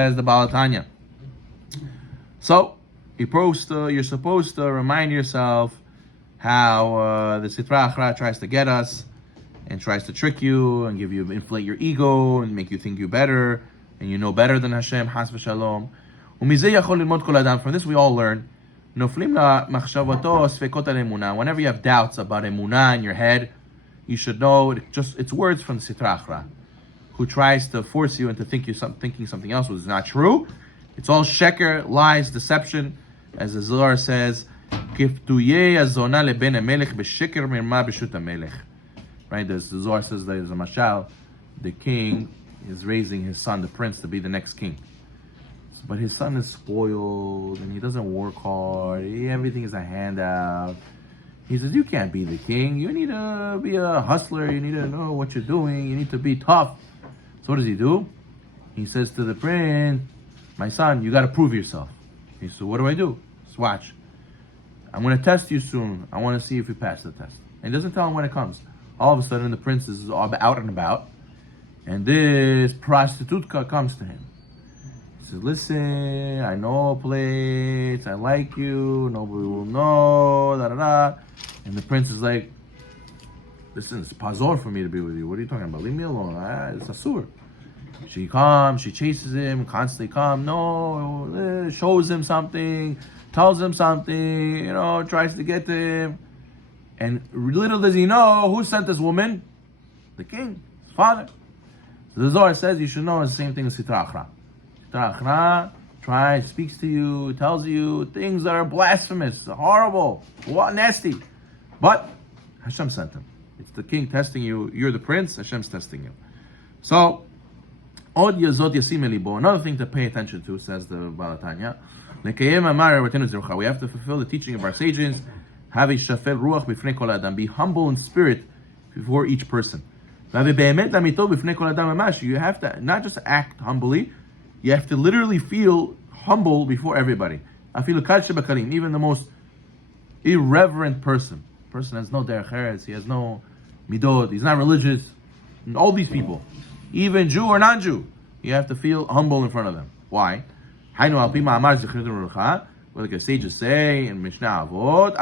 As the Tanya. So you're supposed to remind yourself how the Sitra Achra tries to get us and tries to trick you and inflate your ego and make you think you're better and you know better than Hashem. Has v'shalom. From this we all learn. Whenever you have doubts about emunah in your head, you should know it's words from the Sitra Achra, who tries to force you into thinking something else, which is not true. It's all sheker, lies, deception, as the Zohar says. Right? The Zohar says there's a mashal. The king is raising his son, the prince, to be the next king. But his son is spoiled and he doesn't work hard. Everything is a handout. He says, you can't be the king. You need to be a hustler. You need to know what you're doing. You need to be tough. So what does he do? He says to the prince, my son, you got to prove yourself. He says, what do I do? Just watch. I'm going to test you soon. I want to see if you pass the test. And he doesn't tell him when it comes. All of a sudden, the prince is out and about. And this prostitute comes to him. He says, listen, I know a place. I like you. Nobody will know. Da, da, da. And the prince is like, listen, it's pazor for me to be with you. What are you talking about? Leave me alone. It's asur. She comes, she chases him, constantly comes, shows him something, tells him something, tries to get to him. And little does he know, who sent this woman? The king, his father. So the Zohar says you should know it's the same thing as Sitra Achra. Sitra Achra speaks to you, tells you things that are blasphemous, horrible, nasty. But Hashem sent him. It's the king testing you. You're the prince, Hashem's testing you. So, another thing to pay attention to, says the Tanya. We have to fulfill the teaching of our sages. Be humble in spirit before each person. You have to not just act humbly, you have to literally feel humble before everybody. Even the most irreverent person has no derech eretz, he has no midot, he's not religious. And all these people, even Jew or non-Jew, you have to feel humble in front of them. Why? Like the sages say in Mishnah Avot,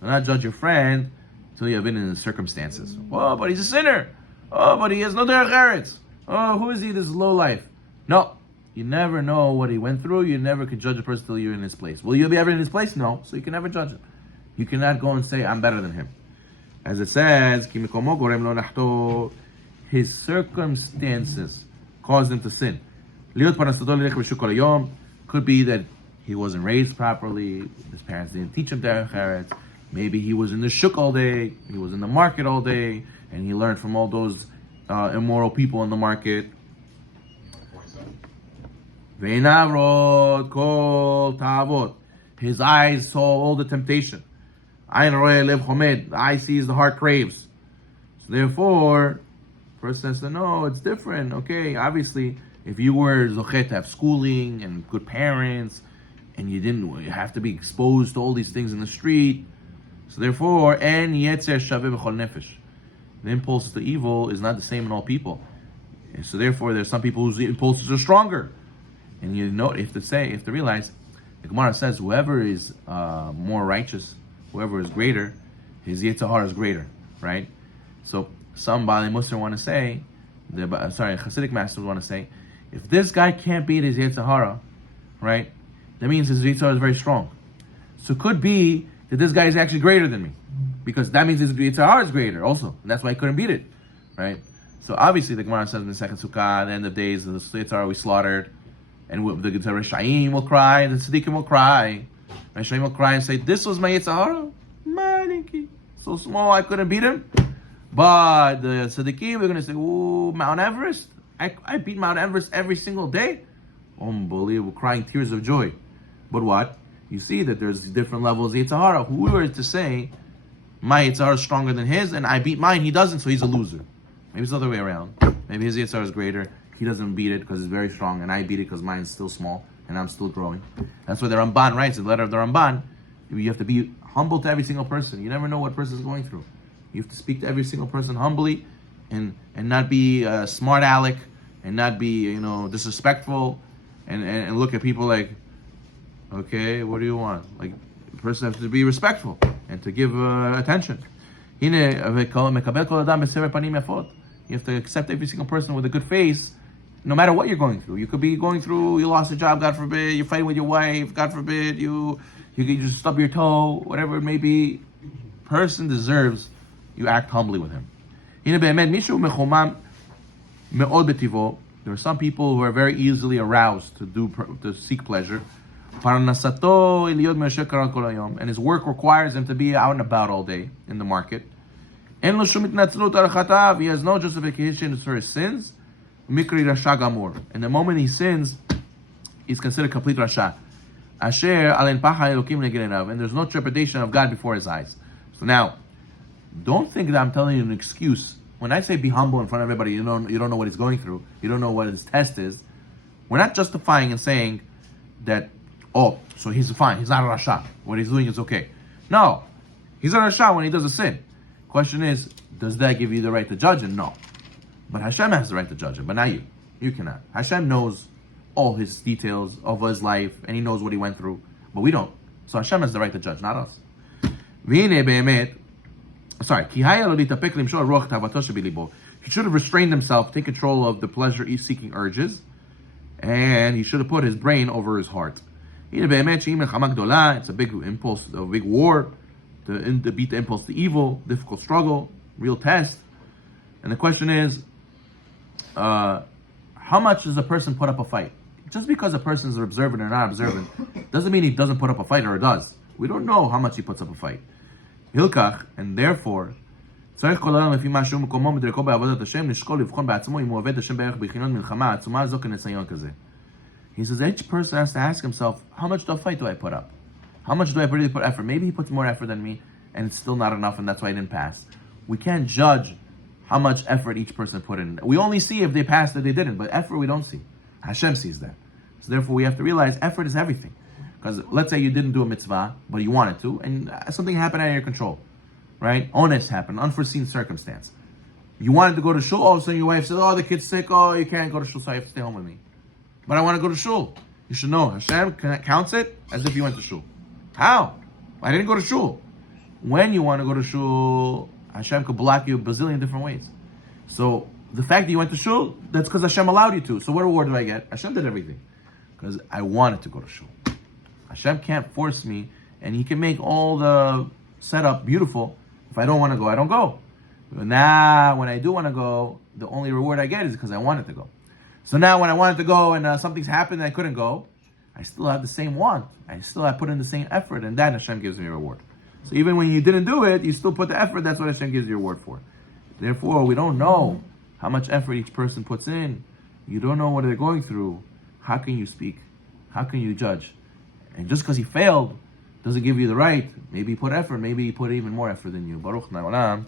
do not judge your friend until you have been in the circumstances. Oh, but he's a sinner. Oh, but he has no derech eretz. Oh, who is he, this low life? No, you never know what he went through. You never could judge a person until you're in his place. Will you be ever in his place? No, so you can never judge him. You cannot go and say, I'm better than him. As it says, his circumstances caused him to sin. Could be that he wasn't raised properly, his parents didn't teach him derech eretz. Maybe he was in the shuk all day, he was in the market all day, and he learned from all those immoral people in the market. His eyes saw all the temptation. The eye sees, the heart craves. So therefore, person has to know it's different. Okay, obviously, if you were zochet to have schooling and good parents, and you have to be exposed to all these things in the street. So therefore, the impulse to evil is not the same in all people. And so therefore, there's some people whose impulses are stronger. And you have to realize, the Gemara says, whoever is more righteous, whoever is greater, his Yetzer Hara is greater, right? So some Baalei Musar want to say, Hasidic masters want to say, if this guy can't beat his Yetzer Hara, right, that means his Yetzer Hara is very strong. So it could be that this guy is actually greater than me, because that means his Yetzer Hara is greater also, and that's why he couldn't beat it, right? So obviously the Gemara says in the second Sukkah, at the end of days, the Yetzer Hara we slaughtered, and the Reshaim will cry, and the Tzaddikim will cry. Reshaim will cry and say, this was my Yetzer Hara, so small I couldn't beat him. But the Tzaddikim, they're going to say, ooh, Mount Everest, I beat Mount Everest every single day. Unbelievable, crying tears of joy. But what? You see that there's different levels of Yetzer Hara. Who were to say, my Yetzer Hara is stronger than his, and I beat mine, he doesn't, so he's a loser. Maybe it's the other way around. Maybe his Yetzer Hara is greater, he doesn't beat it because he's very strong, and I beat it because mine's still small, and I'm still growing. That's why the Ramban writes, in the letter of the Ramban, you have to be humble to every single person. You never know what person is going through. You have to speak to every single person humbly, and not be a smart aleck, and not be, disrespectful and look at people like, okay, what do you want? Like, the person has to be respectful and to give attention. You have to accept every single person with a good face, no matter what you're going through. You could be going through, you lost a job, God forbid, you're fighting with your wife, God forbid, you just stub your toe, whatever it may be. Person deserves you act humbly with him. There are some people who are very easily aroused to seek pleasure. And his work requires him to be out and about all day in the market. He has no justification for his sins. And the moment he sins, he's considered complete Rasha. And there's no trepidation of God before his eyes. So now, don't think that I'm telling you an excuse. When I say be humble in front of everybody, you don't know what he's going through. You don't know what his test is. We're not justifying and saying that, oh, so he's fine. He's not a Rasha. What he's doing is okay. No. He's a Rasha when he does a sin. Question is, does that give you the right to judge him? No. But Hashem has the right to judge him, but not you. You cannot. Hashem knows all his details of his life, and he knows what he went through, but we don't. So Hashem has the right to judge, not us. He should have restrained himself, take control of the pleasure-seeking urges, and he should have put his brain over his heart. It's a big impulse, a big war, to beat the impulse to evil, difficult struggle, real test. And the question is, how much does a person put up a fight? Just because a person is observant or not observant doesn't mean he doesn't put up a fight or does. We don't know how much he puts up a fight. Hilkach, and therefore, he says each person has to ask himself, how much of a fight do I put up? How much do I really put effort? Maybe he puts more effort than me, and it's still not enough, and that's why I didn't pass. We can't judge how much effort each person put in. We only see if they passed or they didn't, but effort we don't see. Hashem sees that. So therefore we have to realize effort is everything. Because let's say you didn't do a mitzvah, but you wanted to, and something happened out of your control. Right? Honest happened, unforeseen circumstance. You wanted to go to shul, all of a sudden your wife said, oh, the kid's sick, oh, you can't go to shul, so you have to stay home with me. But I want to go to shul. You should know, Hashem counts it as if you went to shul. How? I didn't go to shul. When you want to go to shul, Hashem could block you a bazillion different ways. So the fact that you went to shul, that's because Hashem allowed you to. So what reward do I get? Hashem did everything. Because I wanted to go to shul. Hashem can't force me, and he can make all the setup beautiful. If I don't want to go, I don't go. But now, when I do want to go, the only reward I get is because I wanted to go. So now when I wanted to go and something's happened and I couldn't go, I still have the same want. I still have put in the same effort, and that Hashem gives me a reward. So even when you didn't do it, you still put the effort. That's what Hashem gives you a reward for. Therefore, we don't know how much effort each person puts in. You don't know what they're going through. How can you speak? How can you judge? And just because he failed doesn't give you the right. Maybe he put effort. Maybe he put even more effort than you. Baruch Na'olam.